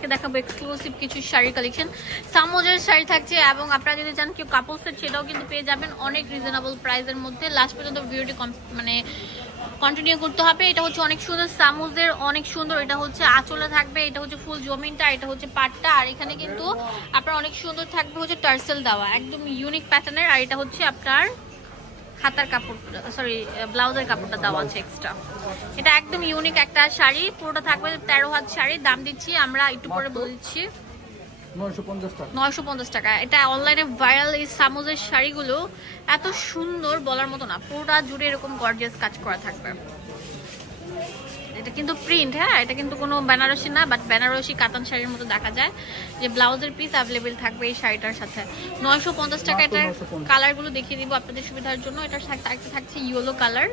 আজকে দেখাবো এক্সক্লুসিভ কিছু শাড়ি কালেকশন। সামোজের শাড়ি থাকছে এবং আপনারা যদি চান কেউ কাপল সেট সেটাও কিন্তু পেয়ে যাবেন অনেক রিজনেবল প্রাইসের মধ্যে। লাস্ট পর্যন্ত ভিডিওটি মানে কন্টিনিউ করতে হবে। এটা হচ্ছে অনেক সুন্দর সামোজের, অনেক সুন্দর। এটা হচ্ছে আঁচলে থাকবে, এটা হচ্ছে ফুল জমিনটা, এটা হচ্ছে পাটটা, আর এখানে কিন্তু আপনার অনেক সুন্দর থাকবে হচ্ছে টার্সেল দেওয়া, একদম ইউনিক প্যাটার্নের। আর এটা হচ্ছে আপনার হাতার কাপড়, সরি ব্লাউজের কাপড়টা দেওয়া আছে এক্সট্রা। এটা একদম ইউনিক একটা শাড়ি, পুরোটা থাকবে 13 হাত শাড়ি। দাম দিচ্ছি আমরা একটু পরে বলে দিচ্ছি 950 টাকা। এটা অনলাইনে ভাইরাল এই সামোজের শাড়িগুলো এত সুন্দর বলার মতো না, পুরোটা জুড়ে এরকম গর্জিয়াস কাজ করা থাকবে। এটা কিন্তু প্রিন্ট, হ্যাঁ এটা কিন্তু কোনো বেনারসি না, বাট বেনারসি কাতান শাড়ির মতো দেখা যায়। যে ব্লাউজের পিস অ্যাভেলেবেল থাকবে এই শাড়িটার সাথে। 950 টাকা। এটার কালারগুলো দেখিয়ে দিব আপনাদের সুবিধার জন্য। এটার সাথে একটা থাকছে ইয়েলো কালার,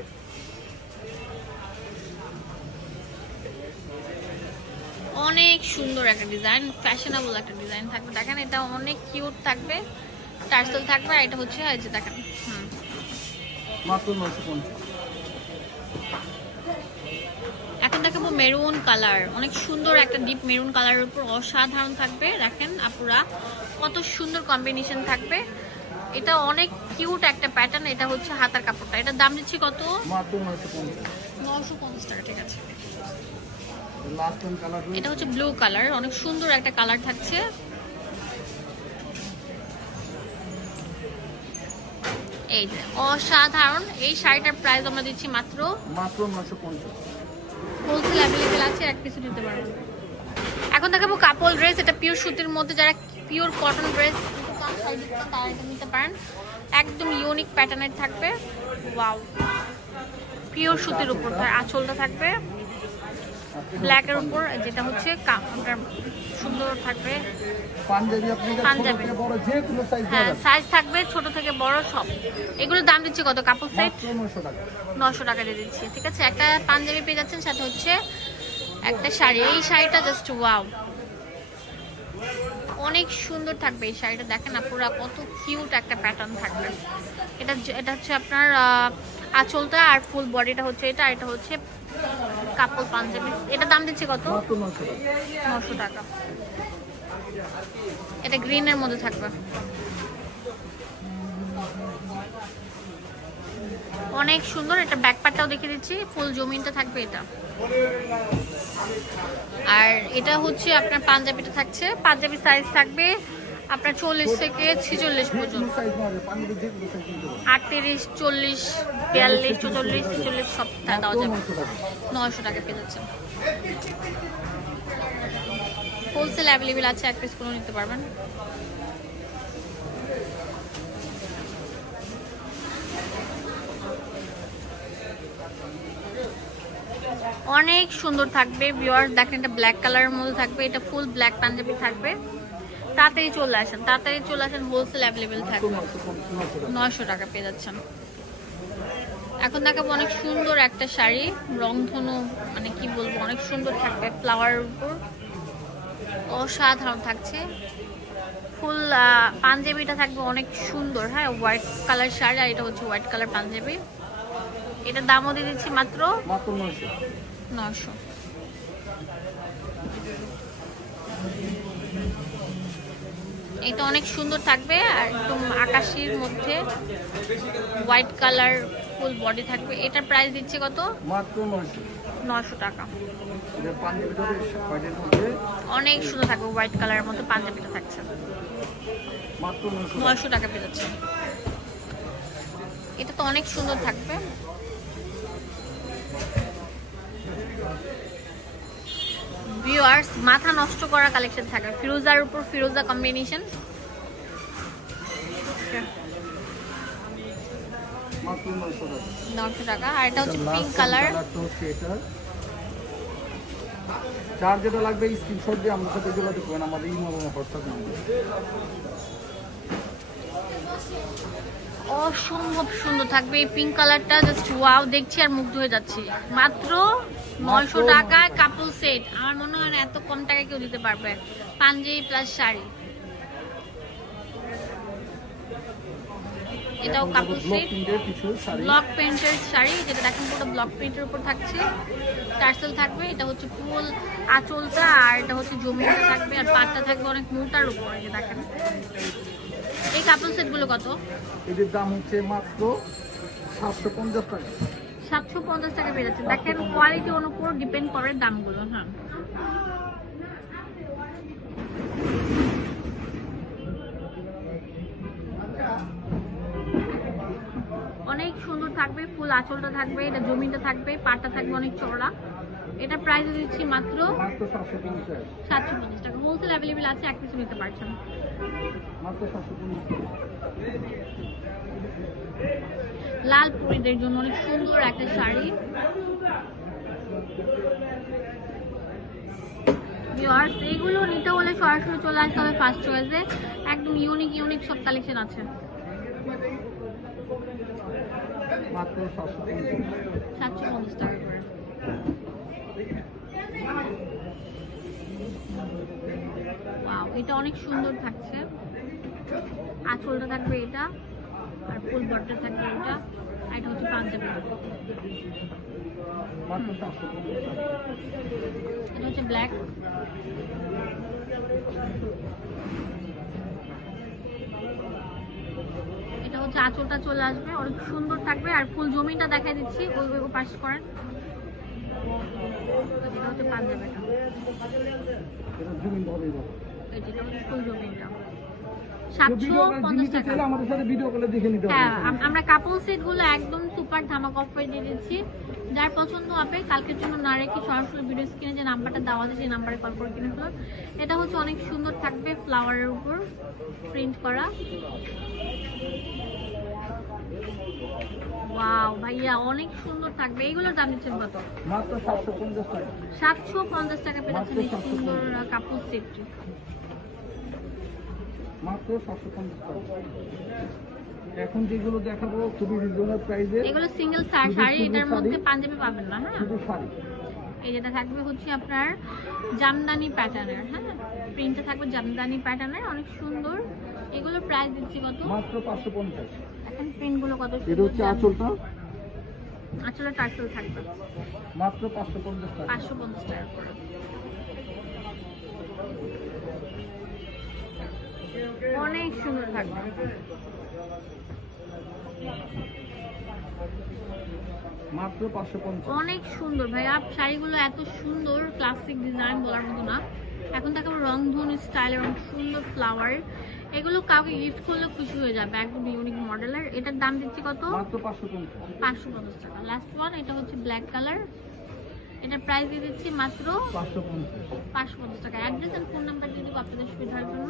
অনেক সুন্দর একটা ডিজাইন, ফ্যাশনেবল একটা ডিজাইন থাকবে। দেখেন এটা অনেক কিউট থাকবে, টার্সেল থাকবে। আর এটা হচ্ছে এই যে দেখেন মাত্র 950। এখন দেখাবো মেরুন কালার, অনেক সুন্দর একটা ডিপ মেরুন কালারের উপর অসাধারণ থাকবে। দেখেন আপুরা কত সুন্দর কম্বিনেশন থাকবে। এটা অনেক কিউট একটা প্যাটার্ন। এটা হচ্ছে হাতার কাপড়টা। এটার দাম দিচ্ছি কত? মাত্র 950। 950 টাকা, ঠিক আছে। লাস্ট ওয়ান কালার, এটা হচ্ছে ব্লু কালার, অনেক সুন্দর একটা কালার থাকছে। এই যে অসাধারণ এই শাড়িটার প্রাইস আমরা দিচ্ছি মাত্র 950। হোলসেল অ্যাভেলেবেল আছে, এক পিসও নিতে পারবেন। এখন দেখাবো কাপল ড্রেস। এটা পিওর সুতির মধ্যে, যারা পিওর কটন ড্রেস শাড়ি দিতে চান তারা এটা নিতে পারেন। একদম ইউনিক প্যাটার্নের থাকবে। ওয়াও, পিওর সুতির উপর তার আঁচলটা থাকবে ব্ল্যাকের উপর, যেটা হচ্ছে সুন্দর থাকবে পাঞ্জাবি। আপনি পাঞ্জাবি বড় যে কোনো সাইজ হ্যাঁ, সাইজ থাকবে ছোট থেকে বড় সব। এগুলোর দাম দিচ্ছি কত? কাপড় সেট 900 টাকা। 900 টাকা দিয়ে দিচ্ছি, ঠিক আছে। একটা পাঞ্জাবি পেয়ে যাচ্ছেন, সাথে হচ্ছে একটা শাড়ি। এই শাড়িটা জাস্ট ওয়াও, অনেক সুন্দর থাকবে এই শাড়িটা। দেখেন আপুরা কত কিউট একটা প্যাটার্ন থাকবে। এটা হচ্ছে আপনার আঁচলটা, আর ফুল বডিটা হচ্ছে এটা। এটা হচ্ছে কাপল পাঞ্জাবি। এটা দাম দিচ্ছি কত? মাত্র 900 টাকা। 900 টাকা। এটা গ্রিনের মধ্যে থাকবে, অনেক সুন্দর। এটা ব্যাক পার্টটাও দেখিয়ে দিচ্ছি, ফুল জমিনটা থাকবে এটা। আর এটা হচ্ছে আপনার পাঞ্জাবিটা থাকছে, পাঞ্জাবি সাইজ থাকবে আপনার 40 থেকে 46 পর্যন্ত। সাইজ মারবে পাঞ্জাবি যে কোনো সাইজ নিতে পারবে। 38, 40, 42, 44, 46 সব দেওয়া যাবে। 900 টাকা পেয়ে যাচ্ছে। হোলসেল অ্যাভেলেবেল আছে, এক পিস কোনো নিতে পারবেন। অনেক সুন্দর থাকবে ভিউয়ার্স। দেখেন এটা ব্ল্যাক কালারের মধ্যে থাকবে, এটা ফুল ব্ল্যাক পাঞ্জাবি থাকবে। তাড়াতাড়ি চলে আসেন, তাড়াতাড়ি চলে আসেন, হোলসেল অ্যাভেলেবেল থাকবে। 900 টাকা পেয়ে যাচ্ছেন। এখন দেখাবো অনেক সুন্দর একটা শাড়ি, রংধনু মানে কি বলবো, অনেক সুন্দর থাকবে ফ্লাওয়ারের উপর, অসাধারণ থাকছে। ফুল পাঞ্জাবিটা থাকবে অনেক সুন্দর, হ্যাঁ হোয়াইট কালার শাড়ি, আর এটা হচ্ছে হোয়াইট কালার পাঞ্জাবি। এটার দামও দিয়ে দিচ্ছি মাত্র 900। এটা অনেক সুন্দর থাকবে, একদম আকাশির মধ্যে হোয়াইট কালার ফুল বডি থাকবে। এটার প্রাইস দিচ্ছি কত? মাত্র 900 টাকা। এটা পাঞ্জাবিটা হোয়াইটের মধ্যে অনেক সুন্দর থাকবে, হোয়াইট কালারের মধ্যে পাঞ্জাবিটা থাকছে। মাত্র 900 টাকা পেয়ে যাচ্ছে। এটা তো অনেক সুন্দর থাকবে। ভিউয়ার্স মাথা নষ্ট করা কালেকশন থাকবে, ফিরোজার উপর ফিরোজা কম্বিনেশন। মাত্র 900 টাকা। আর এটা হচ্ছে পিঙ্ক কালার। চার যেটা লাগবে স্ক্রিনশট দিয়ে আমাদের সাথে যোগাযোগ করবেন, আমাদের ইমেল এবং হোয়াটসঅ্যাপ নাম্বার। অসম্ভব সুন্দর থাকবে এই পিঙ্ক কালারটা, জাস্ট ওয়াও, দেখছি আর মুগ্ধ হয়ে যাচ্ছি। মাত্র 900 টাকায় কাপল সেট। আমার মনে হয় না এত কম টাকায় কেউ দিতে পারবে। পাঞ্জাবি প্লাস শাড়ি, এটাও কাপল ব্লক সেট, প্রিন্টের কিছু শাড়ি, ব্লক প্রিন্টের শাড়ি, যেটা দেখেন পুরো ব্লক প্রিন্টের উপর থাকছে, টার্সেল থাকবে, এটা হচ্ছে ফুল আঁচলটা, আর এটা হচ্ছে জমিটা থাকবে, আর পাটটা থাকবে অনেক মোটার উপরে, যে দেখেন। এই কাপল সেটগুলো কত? এদের দাম হচ্ছে মাত্র 750 টাকা। 750 টাকা পেয়ে যাচ্ছে। দেখেন কোয়ালিটির উপর ডিপেন্ড করে দামগুলো। হ্যাঁ, অনেক সুন্দর থাকবে, ফুল আঁচলটা থাকবে, এটা জমিটা থাকবে, পাটটা থাকবে অনেক চওড়া। এটা প্রাইস দিচ্ছি মাত্র মাত্র 750 750 টাকা। হোলসেল অ্যাভেলেবেল আছে, এক পিস নিতে পারছেন। মাত্র 750 টাকা। লাল পরীদের জন্য অনেক সুন্দর একটা শাড়ি। ভিউয়ার্স, এইগুলো নিতে হলে সরাসরি চলে আসতে হবে ফার্স্ট চয়েসে। একদম ইউনিক সব কালেকশন আছে। মাত্র 750 750 টাকা করে। ওয়াও, এটা অনেক সুন্দর থাকছে। আঁচলটা থাকবে এটা, আর ফুল বটটা থাকবে এটা, আর এটা হচ্ছে পাঞ্জাবি। মাত্র 750 টাকা। এটা হচ্ছে ব্ল্যাক। এটা হচ্ছে আঁচলটা চলে আসবে, অনেক সুন্দর থাকবে, আর ফুল জমিটা দেখাই দিচ্ছি, ওই পাশ করেন। এটা হচ্ছে পাঞ্জাবিটা, এটা জুমিং ভাবেই দাও। এটা হচ্ছে ফুল জমিটা। ভিডিও 750 টাকা। চাইলে আমাদের সাথে ভিডিও কলে দেখে নিতে হ্যাঁ, পারবেন। আমরা কাপল সেট গুলো একদম সুপার ধামাকা অফার দিয়ে দিচ্ছি। যার পছন্দ হবে কালকের জন্য না রেখে সরাসরি ভিডিও স্ক্রিনে যে নাম্বারটা দেওয়া আছে সেই নাম্বারে কল করে কিনে ফেলুন। এটা হচ্ছে অনেক সুন্দর থাকবে, ফ্লাওয়ারের উপর প্রিন্ট করা। ওয়াও ভাইয়া, অনেক সুন্দর থাকবে। এইগুলোর দাম দিচ্ছেন কত? মাত্র 750 টাকা। 750 টাকা পেয়ে যাচ্ছেন এই সুন্দর কাপল সেটটি। মাত্র 750 টাকা। এখন যেগুলো দেখাবো খুবই রিজনেবল প্রাইসে। এগুলো সিঙ্গেল শাড়ি, এটার মধ্যে পাঞ্জাবি পাবেন না। হ্যাঁ, শুধু শাড়ি। এই যেটা থাকবে হচ্ছে আপনার জামদানি প্যাটার্নের। হ্যাঁ, প্রিন্টটা থাকবে জামদানি প্যাটার্নের, অনেক সুন্দর। এগুলোর প্রাইস দিচ্ছি কত? মাত্র 550। এখন প্রিন্টগুলো কত এটা সুন্দর। হচ্ছে আঁচলটা। আঁচলে টার্সেল থাকবে মাত্র 550 টাকা। 550 টাকা করে। অনেক সুন্দর থাকবে। মাত্র 550। অনেক সুন্দর ভাইয়া, শাড়িগুলো এত সুন্দর, ক্লাসিক ডিজাইন বলার মতো না। এখন থাকে রংধনু স্টাইলের অনেক সুন্দর ফ্লাওয়ার। এগুলো কাউকে গিফট করলে খুশি হয়ে যাবে, একদম ইউনিক মডেলের। এটার দাম দিচ্ছি কত? মাত্র 550। 550 টাকা। লাস্ট ওয়ান, এটা হচ্ছে ব্ল্যাক কালার। এটার প্রাইস দিয়ে দিচ্ছি মাত্র 550। 550 টাকা। অ্যাড্রেস এন্ড ফোন নাম্বার দিয়ে দিব আপনাদের সুবিধার জন্য।